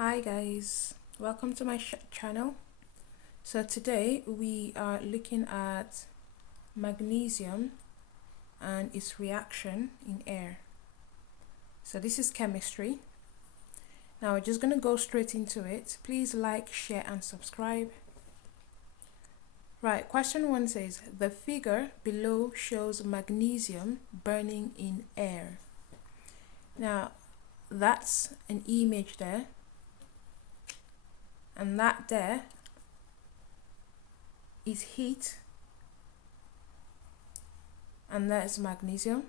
Hi guys, welcome to my channel. So today we are looking at magnesium and its reaction in air. So this is chemistry. Now we're just going to go straight into it. Please like, share and subscribe. Right, question 1 says, the figure below shows magnesium burning in air. Now that's an image there. And that there is heat, and that's magnesium.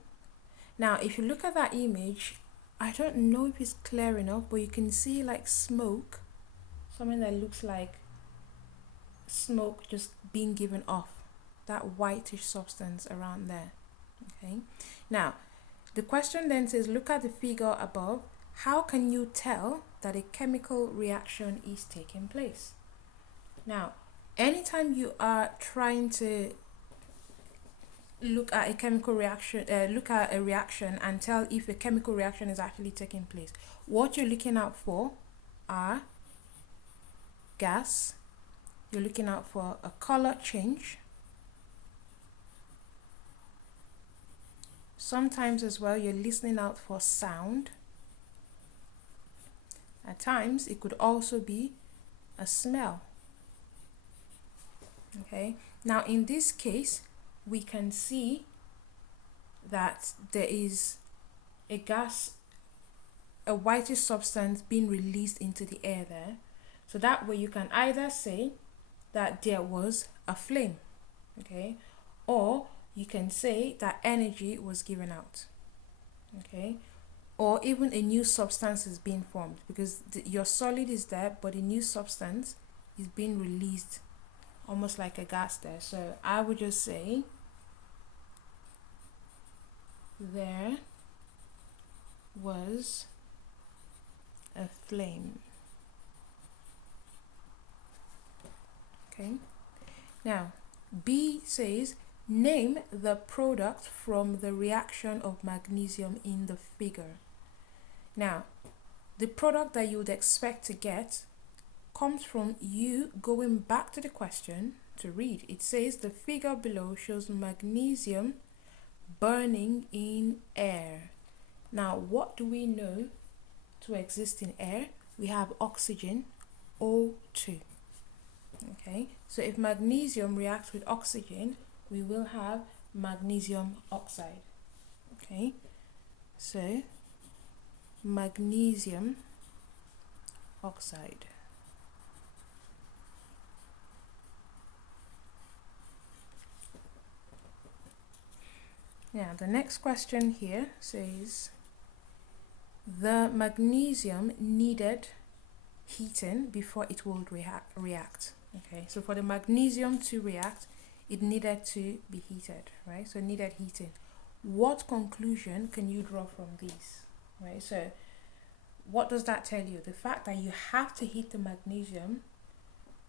Now if you look at that image, I don't know if it's clear enough, but you can see like smoke, something that looks like smoke just being given off, that whitish substance around there. Okay, now the question then says, look at the figure above. How can you tell that a chemical reaction is taking place? Now, anytime you are trying to look at a chemical reaction, look at a reaction and tell if a chemical reaction is actually taking place, what you're looking out for are gas, you're looking out for a color change. Sometimes as well, you're listening out for sound. At times, it could also be a smell. Okay, now in this case, we can see that there is a gas, a whitish substance being released into the air there. So that way you can either say that there was a flame, okay, or you can say that energy was given out, okay, or even a new substance is being formed, because your solid is there but a new substance is being released, almost like a gas there. So I would just say there was a flame. Okay, now B says, name the product from the reaction of magnesium in the figure. Now the product that you would expect to get comes from you going back to the question to read. It says the figure below shows magnesium burning in air. Now what do we know to exist in air? We have oxygen, O2. Okay, so if magnesium reacts with oxygen, we will have magnesium oxide. Okay, so magnesium oxide. Now the next question here says, the magnesium needed heating before it would react. Okay, so for the magnesium to react, it needed to be heated, right? So it needed heating. What conclusion can you draw from this, right? So what does that tell you? The fact that you have to heat the magnesium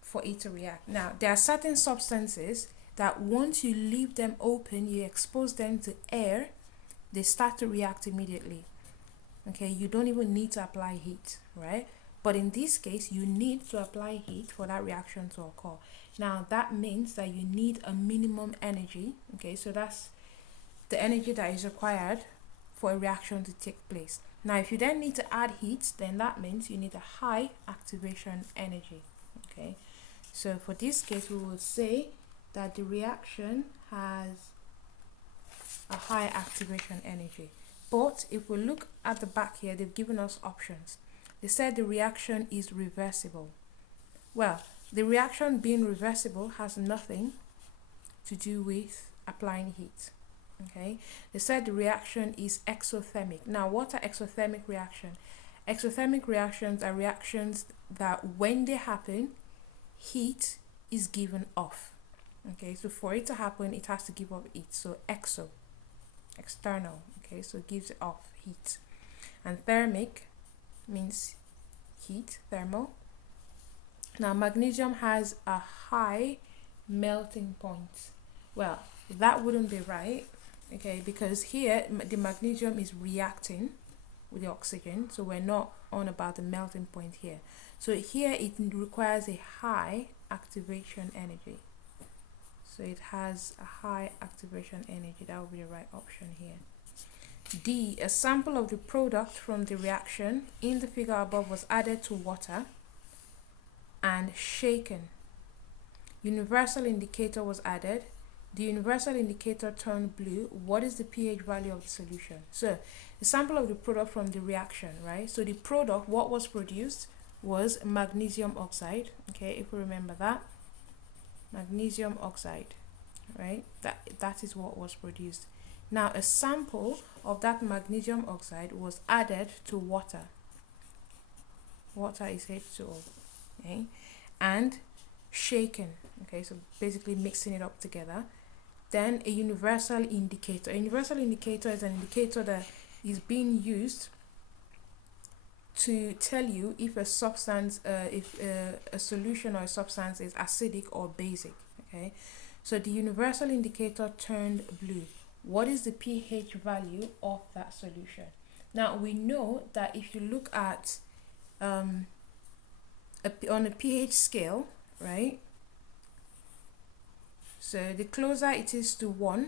for it to react. Now there are certain substances that once you leave them open, you expose them to air, they start to react immediately. Okay, you don't even need to apply heat, right? But in this case, you need to apply heat for that reaction to occur. Now that means that you need a minimum energy. Okay, so that's the energy that is required for a reaction to take place. Now if you then need to add heat, then that means you need a high activation energy. Okay, so for this case, we will say that the reaction has a high activation energy. But if we look at the back here, they've given us options. They said the reaction is reversible. Well, the reaction being reversible has nothing to do with applying heat. Okay, they said the reaction is exothermic. Now what are exothermic reactions? Exothermic reactions are reactions that when they happen, heat is given off. Okay, so for it to happen, it has to give off heat. So exo, external. Okay, so it gives off heat. And thermic means heat, thermal. Now magnesium has a high melting point. Well, that wouldn't be right, okay, because here the magnesium is reacting with the oxygen, so we're not on about the melting point here. So here it requires a high activation energy. So it has a high activation energy. That would be the right option here. D, a sample of the product from the reaction in the figure above was added to water and shaken. Universal indicator was added. The universal indicator turned blue. What is the pH value of the solution? So a sample of the product from the reaction, right? So the product, what was produced was magnesium oxide. Okay, if we remember that, magnesium oxide, right? That is what was produced. Now a sample of that magnesium oxide was added to water. Water is H2O, okay, and shaken. Okay, so basically mixing it up together. Then a universal indicator. A universal indicator is an indicator that is being used to tell you if a substance, a solution or a substance is acidic or basic. Okay, so the universal indicator turned blue. What is the pH value of that solution? Now we know that if you look at on a pH scale, right? So the closer it is to 1,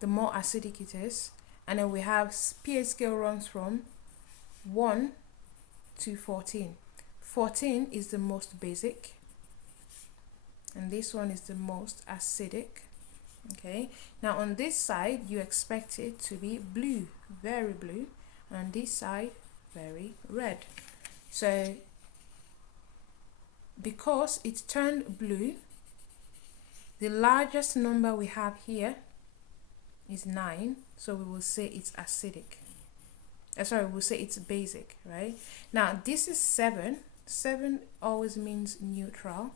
the more acidic it is. And then we have pH scale runs from 1 to 14. 14 is the most basic. And this one is the most acidic. Okay. Now on this side, you expect it to be blue, very blue. And on this side, very red. So because it turned blue, the largest number we have here is 9, so we will say it's acidic. We'll say it's basic, right? Now this is 7. 7 always means neutral,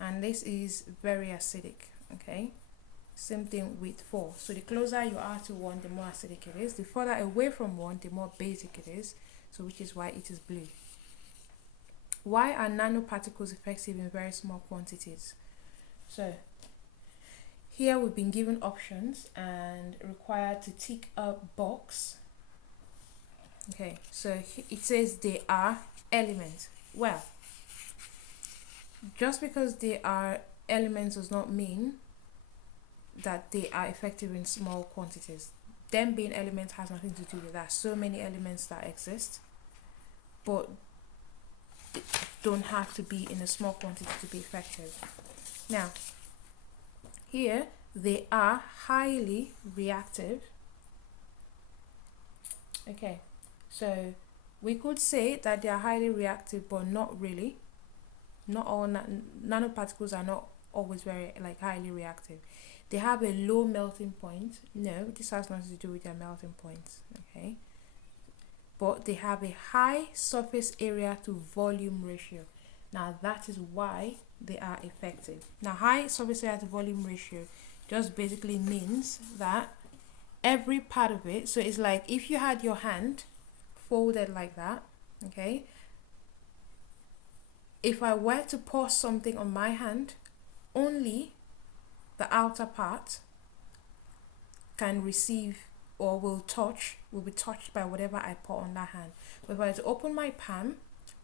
and this is very acidic. Okay, same thing with 4. So the closer you are to 1, the more acidic it is. The further away from 1, the more basic it is. So which is why it is blue. Why are nanoparticles effective in very small quantities? So here we've been given options and required to tick a box. Okay, so it says they are elements. Well, just because they are elements does not mean that they are effective in small quantities. Them being elements has nothing to do with that. So many elements that exist, but they don't have to be in a small quantity to be effective. Now, here they are highly reactive. Okay, so we could say that they are highly reactive, but not really. Not all nanoparticles are not always very highly reactive. They have a low melting point. No, this has nothing to do with their melting points. Okay, but they have a high surface area to volume ratio. Now that is why they are effective. Now high surface area to volume ratio just basically means that every part of it, so it's like if you had your hand folded like that, okay, if I were to pour something on my hand, only the outer part can receive or will be touched by whatever I pour on that hand. But if I were to open my palm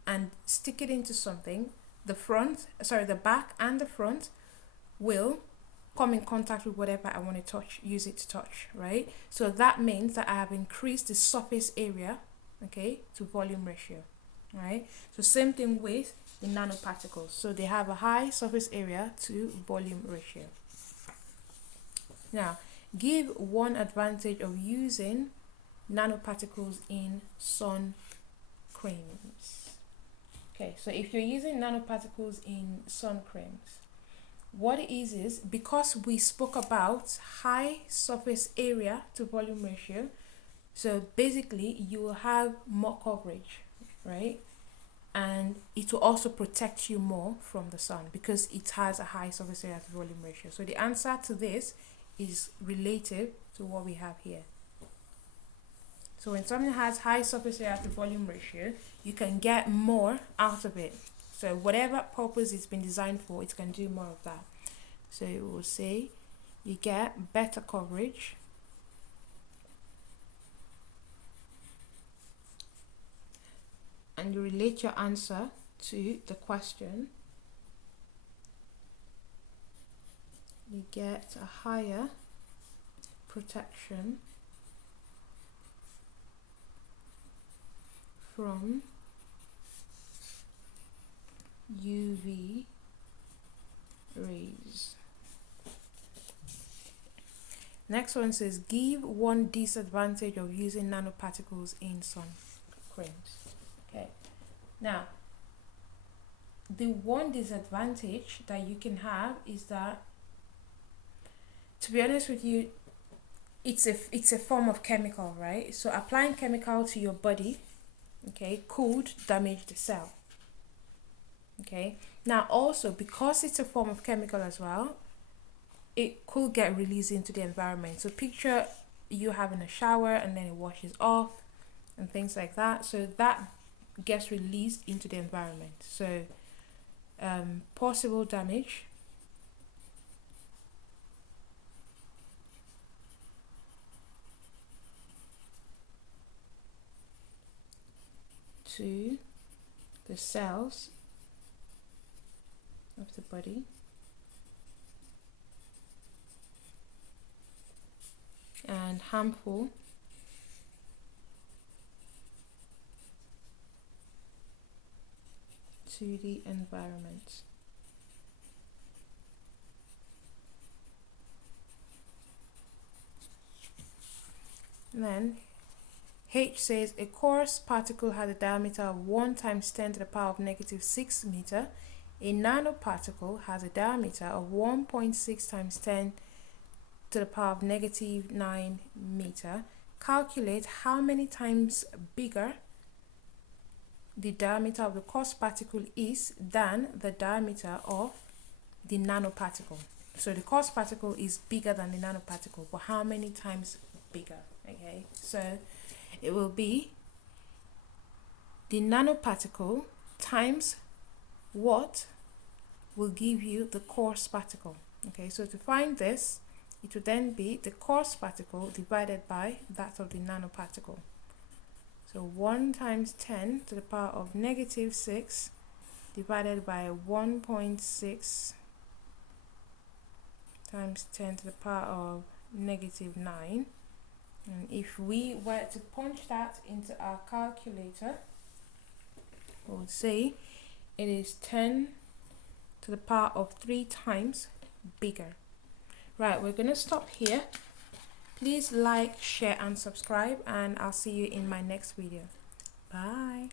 and stick it into something, the back and the front will come in contact with whatever I want to use it to touch, right? So that means that I have increased the surface area, okay, to volume ratio, right? So same thing with the nanoparticles. So they have a high surface area to volume ratio. Now, give one advantage of using nanoparticles in sun creams. Okay, so if you're using nanoparticles in sun creams, what it is because we spoke about high surface area to volume ratio, so basically you will have more coverage, right? And it will also protect you more from the sun because it has a high surface area to volume ratio. So the answer to this is relative to what we have here. So when something has high surface area to volume ratio, you can get more out of it. So whatever purpose it's been designed for, it can do more of that. So it will say you get better coverage and you relate your answer to the question, you get a higher protection from UV rays. Next one says, give one disadvantage of using nanoparticles in sun creams. Okay, now the one disadvantage that you can have is that, to be honest with you, it's a form of chemical, right? So applying chemical to your body, okay, could damage the cell. Okay, now also because it's a form of chemical as well, it could get released into the environment. So picture you having a shower and then it washes off and things like that. So that gets released into the environment. So possible damage to the cells of the body and harmful to the environment. And then H says a coarse particle has a diameter of 1 × 10 to the power of -6 meter. A nanoparticle has a diameter of 1.6 × 10 to the power of -9 meter. Calculate how many times bigger the diameter of the coarse particle is than the diameter of the nanoparticle. So the coarse particle is bigger than the nanoparticle, but how many times bigger? Okay, so it will be the nanoparticle times what will give you the coarse particle. Okay, so to find this, it would then be the coarse particle divided by that of the nanoparticle. So 1 × 10 to the power of -6 divided by 1.6 × 10 to the power of -9. And if we were to punch that into our calculator, we would say it is 10 to the power of 3 times bigger. Right, we're going to stop here. Please like, share and subscribe, and I'll see you in my next video. Bye.